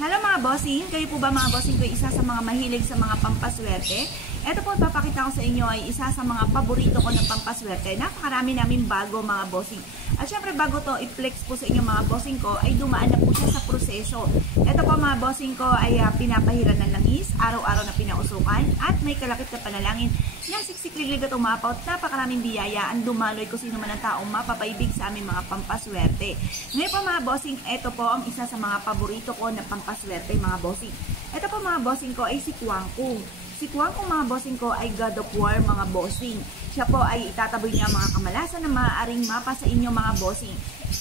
Hello mga bossing, kayo po ba mga bossing ko isa sa mga mahilig sa mga pampaswerte? Ito po papakita ko sa inyo ay isa sa mga paborito ko na pampaswerte. Napakarami namin bago mga bossing. At syempre bago to i-flex po sa inyo mga bossing ko ay dumaan na po siya sa proseso. Ito po mga bossing ko ay pinapahiran ng langis, araw-araw na pinausukan at may kalakip na panalangin na siksikliglig at umapaw at napakaraming biyaya ang dumaloy kung sino man ang taong mapapaibig sa aming mga pampaswerte. Ngayon po mga bossing, ito po ang isa sa mga paborito ko na pampaswerte mga bossing. Ito po mga bossing ko ay si Kwangkong. Si Kwangkong mga bossing ko ay God of War mga bossing. Siya po ay itataboy niya mga kamalasan na maaaring mapa sa inyo mga bossing.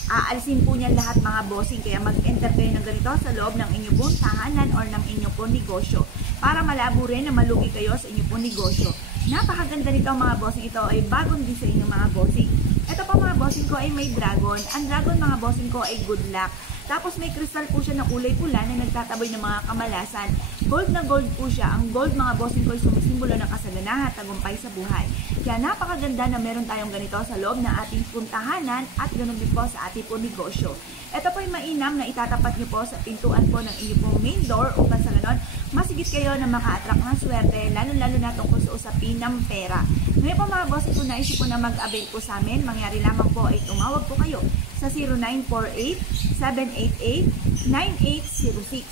Aalisin po niya lahat mga bossing, kaya mag-enter kayo ng ganito sa loob ng inyong pong tahanan or ng inyong pong negosyo para malabo rin na malugi kayo sa inyong pong negosyo. Napakaganda nito mga bossing, ito ay bagong din sa inyo mga bossing. Ito po mga bossing ko ay may dragon. Ang dragon mga bossing ko ay good luck. Tapos may crystal po siya na kulay pula na nagtataboy ng mga kamalasan. Gold na gold po siya. Ang gold mga bossing ko ay sumisimbolo ng kasaganahan at tagumpay sa buhay. Kaya napakaganda na meron tayong ganito sa loob ng ating puntahanan at ganoon din po sa ating po negosyo. Ito po ay mainam na itatapat niyo po sa pintuan po ng inyong pong main door upang sa ganon masigit kayo na maka-attract ng swerte, lalo-lalo na tungkol sa usapin ng pera. Ngayon po mga bossing ko, naisip po na mag-avail po sa amin. Mangyari lamang po ay tumawag po kayo sa 0948-788-9806.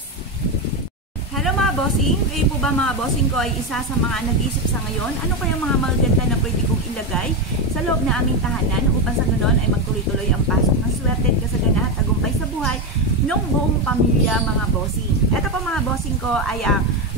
Hello mga bossing, kayo po ba mga bossing ko ay isa sa mga nag-iisip sa ngayon? Ano kaya mga magaganda na pwede kong ilagay sa loob na aming tahanan upang sa ganon ay magtuloy-tuloy ang pasok ng swerte at kasaganahan at tagumpay sa buhay ng buong pamilya mga bossing. Ito po mga bossing ko ay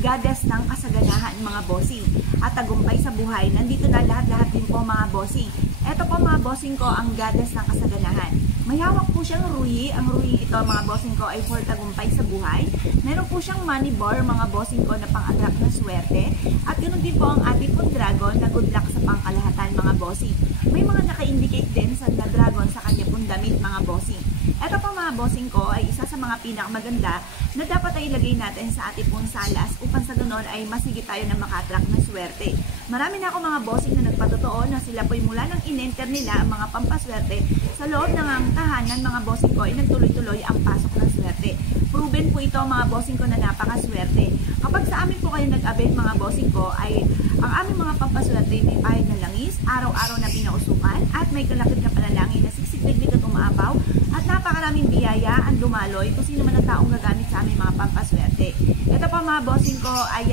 goddess ng kasaganahan mga bossing at tagumpay sa buhay. Nandito na lahat-lahat din po mga bossing. Ito po mga bossing ko ang goddess ng kasaganahan. May hawak po siyang ruyi. Ang ruyi ito mga bossing ko ay for tagumpay sa buhay. Meron po siyang money bar mga bossing ko na pang-attract na swerte. At ganoon din po ang ating pong dragon na good luck sa pangkalahatan mga bossing. May mga naka-indicate din sa dragon sa kanya pong damit mga bossing. Ito po mga bossing ko ay isa sa mga pinakamaganda na dapat ay ilagay natin sa ating pong salas upang sa ganoon ay masigit tayo na maka-attract na swerte. Marami na ako mga bossing na nagpatotoo na sila po mula nang in-enter nila ang mga pampaswerte sa loob ng ang tahanan mga bossing ko ay nagtuloy-tuloy ang pasok ng swerte. Proven po ito mga bossing ko na napakaswerte. Kapag sa amin po kayo nag-avail mga bossing ko ay ang aming mga pampaswerte may pahid na langis, araw-araw na pinausukan at may kalakip na panalangin na siksik-liglig at umaapaw at napakaraming biyaya ang dumaloy kung sino man ang taong gagamit sa aming mga pampaswerte. Ito po mga bossing ko ay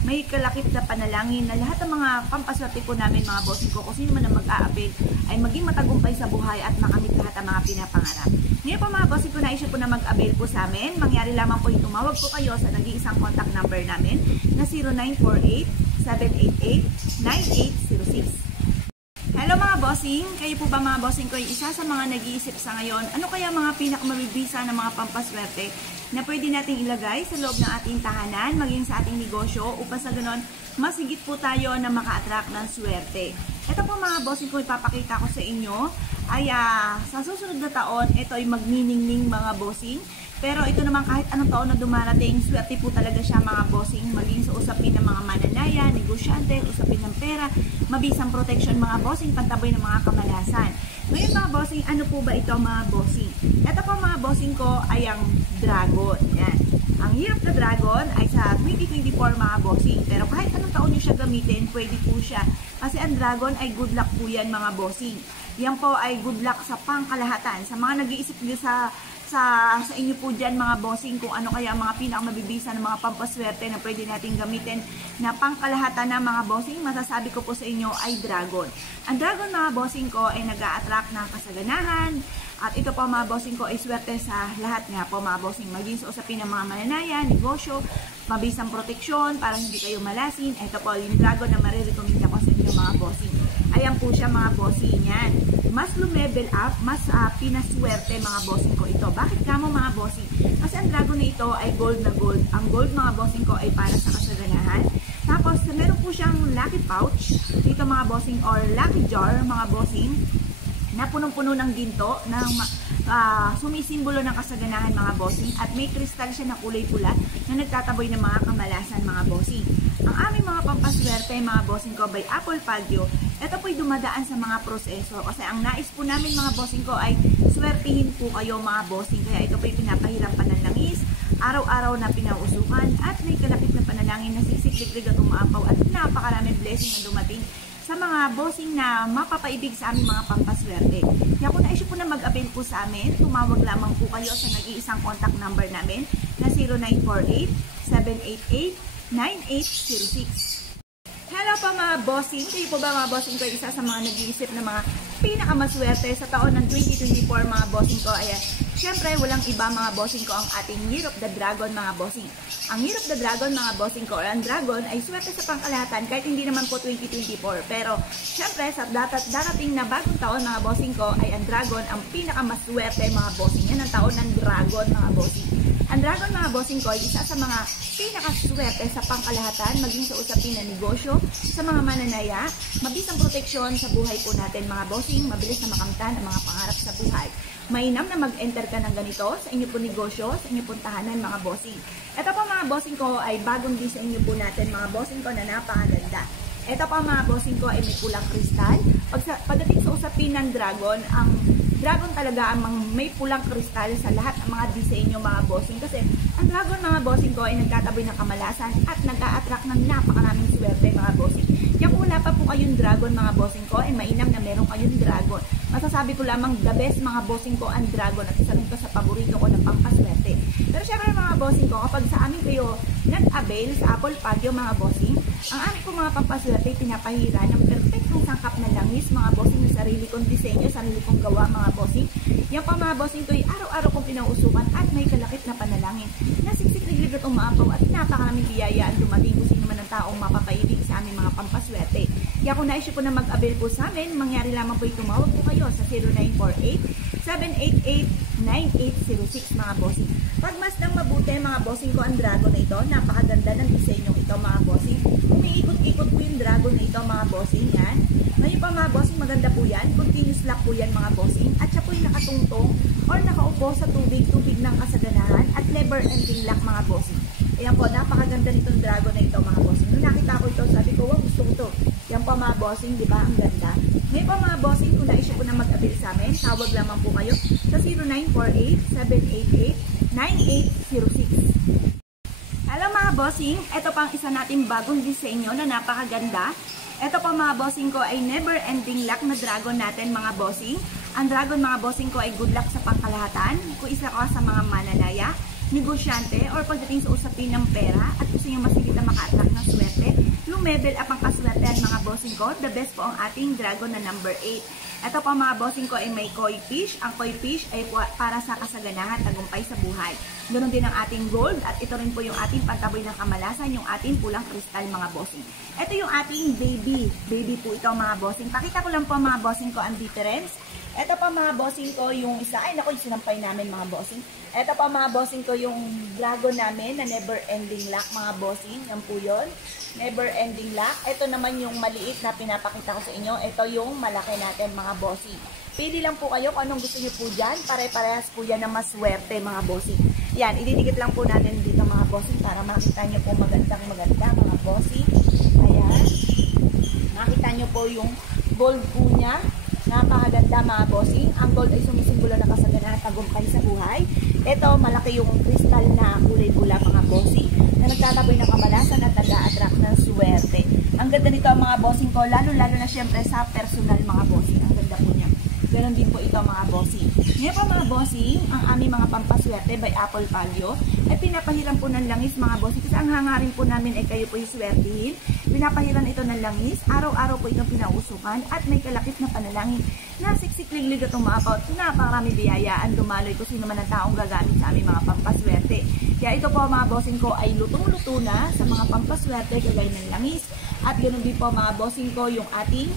may kalakip na panalangin na lahat ng mga pampaswerte po namin mga bossing ko kung sino man ang mag-a-avail ay maging matagumpay sa buhay at makamit lahat ang mga pinapangarap. Ngayon po mga bossing ko, na-issue po na mag-avail po sa amin. Mangyari lamang po yung tumawag po kayo sa nag-iisang contact number namin na 0948-788-9806. Hello mga bossing, kayo po ba mga bossing ko ay isa sa mga nag-iisip sa ngayon? Ano kaya mga pinakamabibisa na mga pampaswerte na pwede nating ilagay sa loob ng ating tahanan, maging sa ating negosyo upang sa ganon masigit po tayo na maka-attract ng swerte? Ito po mga bossing ko, ipapakita ko sa inyo ay sa susunod na taon, ito ay magniningning mga bossing. Pero ito naman kahit anong taon na dumarating, swerte po talaga siya mga bossing, maging sa usapin ng mga mananaya, negosyante, usapin ng pera, mabisang protection mga bossing, pantaboy ng mga kamalasan. Ngayon mga bossing, ano po ba ito mga bossing? Ito po mga bossing ko ay ang dragon. Yan. Ang Year of the Dragon ay sa 2024 mga bossing. Pero kahit anong taon nyo siya gamitin, pwede po siya. Kasi ang dragon ay good luck po yan mga bossing. Yan po ay good luck sa pangkalahatan. Sa mga nag-iisip nyo sa inyo po dyan mga bossing kung ano kaya mga pinakamabibisa ng mga pampaswerte na pwede natin gamitin na pangkalahatan na mga bossing, masasabi ko po sa inyo ay dragon. Ang dragon mga bossing ko ay nag-a-attract ng kasaganahan at ito po mga bossing ko ay swerte sa lahat nga po mga bossing, maging sa usapin ng mga mananaya, negosyo, mabisang proteksyon para hindi kayo malasin. Ito po yung dragon na marirecommend ko sa inyo mga bossing. Ayan po siya mga bossing yan. Mas lumevel up, mas pinaswerte mga bossing ko ito. Bakit kamo mga bossing? Kasi ang dragon na ito ay gold na gold. Ang gold mga bossing ko ay para sa kasaganahan. Tapos meron po siyang lucky pouch dito mga bossing or lucky jar mga bossing na punong-puno ng ginto na sumisimbolo ng kasaganahan mga bossing at may kristal siya na kulay pula na nagtataboy ng mga kamalasan mga bossing. Ang aming mga pampaswerte mga bossing ko by Apple Pagyo, ito po'y dumadaan sa mga proseso kasi ang nais po namin mga bossing ko ay swertihin po kayo mga bossing, kaya ito po'y pinapahiram pa ng langis, araw-araw na pinausukan at may kalapit na panalangin na siksik-liglig at umaapaw at napakaraming blessing na dumating sa mga bossing na mapapaibig sa aming mga pampaswerte. Kaya kung naisip po na mag-avail po sa amin, tumawag lamang po kayo sa nag-iisang contact number namin na 0948-788-9806. Hello po mga bossing! Kayo po ba mga bossing ko isa sa mga nag-iisip na mga pinakamaswerte sa taon ng 2024 mga bossing ko? Ayan, syempre walang iba mga bossing ko ang ating Year of the Dragon mga bossing. Ang Year of the Dragon mga bossing ko, ang dragon ay swerte sa pangkalahatan kahit hindi naman po 2024. Pero syempre sa darating na bagong taon mga bossing ko ay ang dragon ang pinakamaswerte mga bossing. Yan ang taon ng dragon mga bossing. Ang dragon mga bossing ko ay isa sa mga pinakaswerte sa pangkalahatan, maging sa usapin na negosyo, sa mga mananaya, mabisang proteksyon sa buhay po natin mga bossing, mabilis na makamtan ang mga pangarap sa buhay. Mainam na mag-enter ka ng ganito sa inyo po negosyo, sa inyo pong tahanan mga bossing. Ito po mga bossing ko ay bagong design nyo po natin mga bossing ko na napakaganda. Ito po mga bossing ko ay may pulang kristal. Pagdating sa usapin ng dragon, ang dragon talaga ang may pulang kristal sa lahat ng mga disenyo mga bossing. Kasi ang dragon mga bossing ko ay nagtataboy ng kamalasan at nag-a-attract ng napakaraming swerte mga bossing. Kaya kung wala pa po kayong dragon mga bossing ko, ay mainam na meron kayong dragon. Masasabi ko lamang the best mga bossing ko ang dragon at isa rin ko sa paborito ko ng pampaswerte. Pero syempre mga bossing ko, kapag sa amin kayo nag-avail sa Apple Pagyo mga bossing, ang amin ko mga pampaswerte pinapahira ng perfectong sangkap na langis mga bossing na sarili kong disenyo, sarili kong gawa mga bossing. Yan pa mga bossing ko ay araw-araw kong pinausukan at may kalakit na panalangin na siksik-liglig at umaapaw at napakaraming biyaya ang dumating kung sino man ang taong mapapaibig sa aming mga pampaswerte. Kaya kung naisip po na mag-avail po sa amin, mangyari lamang po tumawag po kayo sa 0948-788-9806 mga bossing. Pagmasdang mabuti mga bossing ko ang dragon na ito, napakaganda ng disenyong ito mga bossing. Umiikot-ikot po yung dragon na ito mga bossing yan. Ngayon pa mga bossing, maganda po yan. Continuous lock po yan mga bossing. At siya po yung nakatungtong or nakaupo sa tubig ng kasaganahan at never ending lock mga bossing. Ayan po, napakaganda nitong dragon na ito mga bossing. Nung nakita ko ito, sabi ko, wow, gusto ko ito. Yan po mga bossing, di ba? Ang ganda. Ngayon po mga bossing, kung naisip ko na mag-avail sa amin, tawag lamang po kayo sa 0948-788-9806. Hello mga bossing, ito pang isa nating bagong disenyo na napakaganda. Ito pa mga bossing ko ay never ending luck na dragon natin mga bossing. Ang dragon mga bossing ko ay good luck sa pangkalahatan. Kung isa ka sa mga mananaya, negosyante, or pagdating sa usapin ng pera at gusto nyo masigit na maka-attract ng swerte, lumebel up ang kaswerte mga bossing ko. The best po ang ating dragon na number 8. Ito pa mga bossing ko ay may koi fish. Ang koi fish ay para sa kasaganahan, tagumpay sa buhay. Ganon din ang ating gold at ito rin po yung ating pantaboy ng kamalasan, yung ating pulang kristal mga bossing. Ito yung ating baby. Baby po ito mga bossing. Pakita ko lang po mga bossing ko ang difference. Ito pa mga bossing ko yung isa. Ay naku, yung sinampay namin mga bossing. Ito pa mga bossing ko yung dragon namin na never ending luck mga bossing. Yan po yun. Never ending luck. Ito naman yung maliit na pinapakita ko sa inyo. Ito yung malaki natin mga bossing. Pili lang po kayo kung anong gusto nyo po dyan. Pare-parehas po yan na maswerte mga bossing. Yan, ididikit lang po natin dito mga bossing para makita nyo po magandang mga bossing. Ayan. Makita nyo po yung gold po niya. Napakaganda mga bossing. Ang gold ay sumisimbolo na kasaganahan, tagumpay sa buhay. Ito, malaki yung kristal na kulay pula mga bossing na nagtataboy ng kamalasan at nag-a-attract ng swerte. Ang ganda nito mga bossing ko, lalo-lalo na syempre sa personal mga bossing. Ang ganda po niya. Ganon din po ito mga bossing. Ngayon po mga bossing, ang aming mga pampaswerte by Apple Pagyo ay pinapahiran po ng langis mga bossing. Kasi ang hangarin po namin ay kayo po yung swertihin. Pinapahiran ito ng langis. Araw-araw po itong pinausukan at may kalakip na panalangin na siksik-liglig at umaapaw at napakarami biyayaan dumaloy kung sino man ang taong gagamit sa aming mga pampaswerte. Kaya ito po mga bossing ko ay lutong-luto na sa mga pampaswerte kagaya ng langis. At ganoon din po mga bossing ko yung ating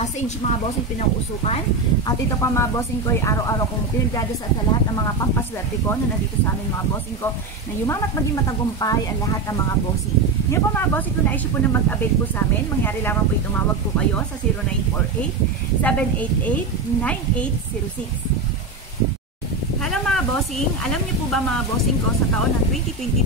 sage mga bossing pinausukan. At ito pa mga bossing ko ay araw-araw kong pinagdadasal sa lahat ng mga pampaswerte ko na nandito sa amin mga bossing ko na yumamat maging matagumpay ang lahat ng mga bossing. Ngayon po mga bossing ko, na-issue po na mag-avail po sa amin. Mangyari lamang po tumawag po kayo sa 0948-788-9806. Hello mga mga bossing, alam niyo po ba mga bossing ko, sa taon ng 2024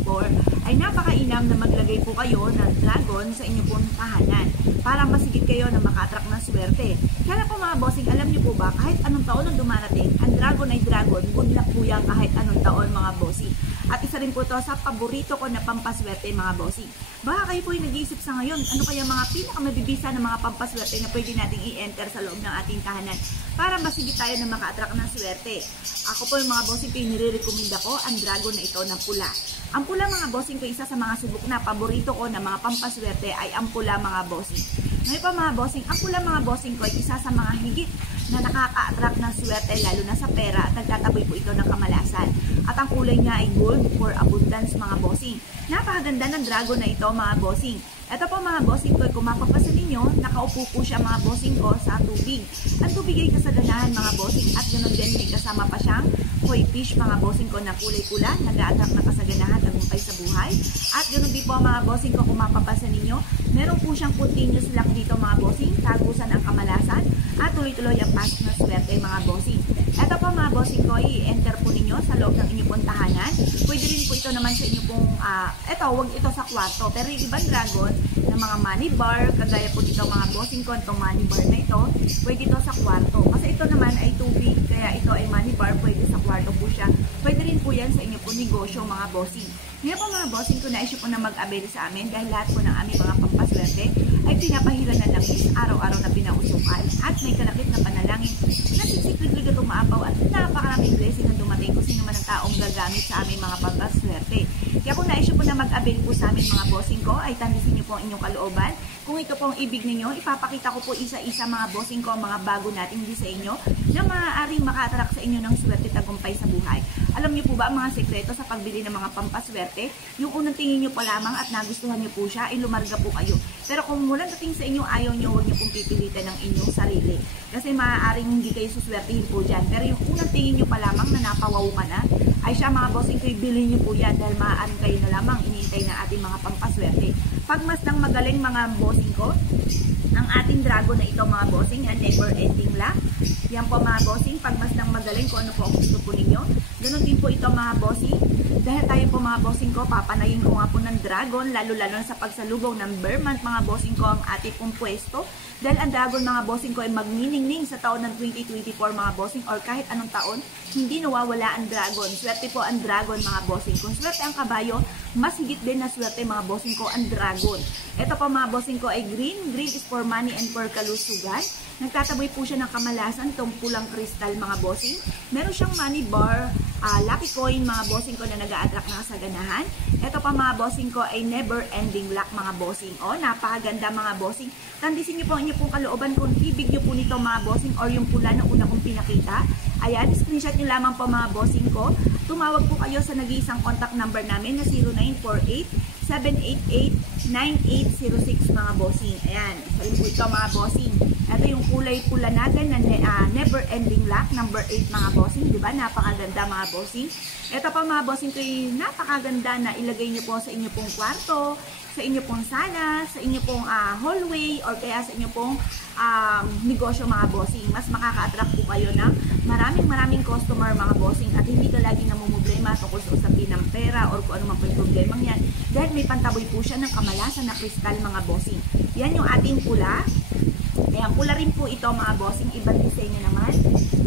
ay napakainam na maglagay po kayo ng dragon sa inyong pong tahanan para masigit kayo na maka-attract ng swerte. Kaya po mga bossing, alam niyo po ba, kahit anong taon ang dumarating, ang dragon ay dragon, good luck po yan kahit anong taon mga bossing. At isa rin po ito sa paborito ko na pampaswerte mga bossing. Baka kayo po yung nag-iisip sa ngayon, ano kaya mga pinakamabibisa na mga pampaswerte na pwede nating i-enter sa loob ng ating tahanan para masigit tayo na maka-attract ng swerte. Ako po yung mga bossing, pinire-recommend ako ang dragon na ito na pula. Ang pula mga bossing ko, isa sa mga subok na paborito ko na mga pampaswerte ay ang pula mga bossing. Ngayon pa mga bossing, ang pula mga bossing ko ay isa sa mga higit na nakaka-attract ng swerte lalo na sa pera at nagtataboy po ito ng kamalasan. At ang kulay niya ay gold for abundance mga bossing. Napakaganda ng dragon na ito mga bossing. Ito po mga bossing ko, kung mapapasin ninyo, nakaupo po siya mga bossing ko sa tubig. Ang tubig ay kasaganahan mga bossing at ganoon din may kasama pa siyang koi fish mga bossing ko na kulay pula, nag-a-attract na kasaganahan, tagumpay sa buhay. At ganoon din po mga bossing ko, kung mapapasin ninyo, meron po siyang continuous luck dito mga bossing, tagusan ang kamalasan at tuloy-tuloy ang pasok ng swerte mga bossing. Ito po mga bossing ko, i-enter po ninyo sa loob ng inyong pong tahanan. Pwede rin po ito naman sa inyong pong, wag ito sa kwarto. Pero yung ibang dragon na mga money bar, kagaya po dito mga bossing ko, itong money bar na ito, pwede ito sa kwarto. Kasi ito naman ay tubig, kaya ito ay money bar, pwede sa kwarto po siya. Pwede rin po yan sa inyong pong negosyo mga bossing. Ngayon po mga bossing ko, na-issue po na mag-avail sa amin dahil lahat po ng aming mga pampaswerte ay pinapahira na langis, araw-araw na pinausukan at may kalakip na panalangin na siksik-lig at umaapaw at napakaraming blessing ang dumating kung sino man ang taong gagamit sa aming mga pampaswerte. Kaya kung na-issue po na mag-avail po sa amin mga bossing ko, ay tandisin niyo po ang inyong kalooban. Kung ito po ang ibig ninyo, ipapakita ko po isa-isa mga bossing ko, mga bago natin hindi sa inyo na maaaring maka-attract sa inyo ng swerte tagumpay sa buhay. Alam niyo po ba ang mga sekreto sa pagbili ng mga pampaswerte? Yung unang tingin niyo pa lamang at nagustuhan niyo po siya, ay lumarga po kayo. Pero kung mulang dating sa inyo, ayaw niyo, huwag niyo pong pipilitan ng inyong sarili. Kasi maaaring hindi kayo suswertihin po dyan. Pero yung unang tingin niyo pa lamang na napawaw ka na, ay siya mga bossing ko, bilhin niyo po yan dahil maaaring kayo na lamang iniintay na ating mga pampaswerte. Pag mas nang magaling mga bossing ko, ang ating dragon na ito mga bossing, yan, never ending luck. Yan po mga bossing, pag mas nang magaling kung ano po ang gusto po ninyo. Ganon din po ito mga bossing. Dahil tayo po mga bossing ko, papanayin ko nga po ng dragon, lalo-lalo na sa pagsalubong ng bear month mga bossing ko ang ating pong pwesto. Dahil ang dragon mga bossing ko ay magniningning sa taon ng 2024 mga bossing or kahit anong taon, hindi nawawala ang dragon. Swerte po ang dragon mga bossing. Kung swerte ang kabayo, mas higit din na swerte mga bossing ko ang dragon. Ito po mga bossing ko ay green. Green is for money and for kalusugan. Nagtataboy po siya ng kamalasan, itong pulang kristal mga bossing. Meron siyang money bar, lucky coin mga bossing ko na nag-a-attract ng kasaganahan. Ito pa mga bossing ko ay never ending luck mga bossing. O, napakaganda mga bossing. Tandisin niyo po ang inyong kalooban kung ibig niyo po nito mga bossing or yung pula na una kong pinakita. Ayan, screenshot niyo lamang po mga bossing ko. Tumawag po kayo sa nag-iisang contact number namin na 0948-788-9806 mga bossing. Ayan, isa rin po ito mga bossing. Ito yung kulay pulanagan na never ending luck, number 8 mga bossing. Diba? Napakaganda mga bossing. Ito pa mga bossing ko yung napakaganda na ilagay niyo po sa inyo pong kwarto, sa inyo pong sala, sa inyo pong hallway, or kaya sa inyo pong negosyo mga bossing. Mas makaka-attract po kayo ng maraming customer mga bossing at hindi ka lagi namumblema tungkol sa usapin ng pera or kung ano man po yung problema yan. Dahil may pantaboy po siya ng kamalasan na kristal mga bossing. Yan yung ating pula. Ayan, pula rin po ito mga bossing. Ibang disenyo naman.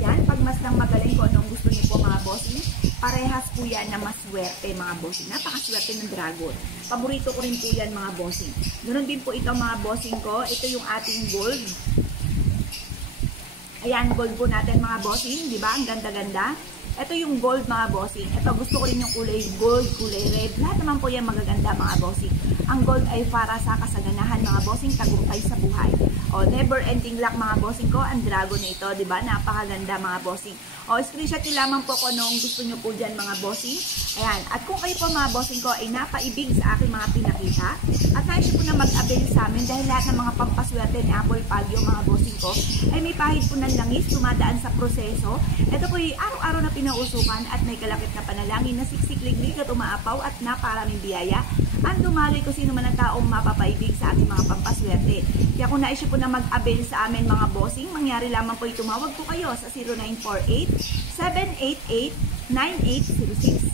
Yan, pag mas nang magaling ko anong gusto niyo po mga bossing. Parehas po yan na maswerte mga bossing. Napakaswerte ng dragon. Paborito ko rin po yan mga bossing. Ganoon din po ito mga bossing ko. Ito yung ating gold. Ayan, gold po natin mga bossing. Diba? Ang ganda-ganda. Ito yung gold mga bossing. Ito gusto ko rin yung kulay gold, kulay red. Lahat naman po yan magaganda mga bossing. Ang gold ay para sa kasaganahan mga bossing, tagumpay sa buhay. O, never ending luck mga bossing ko. Ang dragon na ito, diba? Napakaganda mga bossing. O, screenshot nyo lamang po kung anong gusto nyo po dyan mga bossing. Ayan. At kung kayo po mga bossing ko ay napaibig sa aking mga pinakita, at nais po na mag-avail sa amin dahil lahat ng mga pampaswerte ni Apple Pagyo mga bossing ko ay may pahid po ng langis, dumadaan sa proseso. Ito po ay araw-araw na pinausukan at may kalapit na panalangin na siksik-liglig at umaapaw at naparaming biyaya. Ang dumaloy ko sino man ang taong mapapaibig sa ating mga pampaswerte. Kaya kung nais po na mag-avail sa amin mga bossing, mangyari lamang po tumawag po kayo sa 0948-788 9806.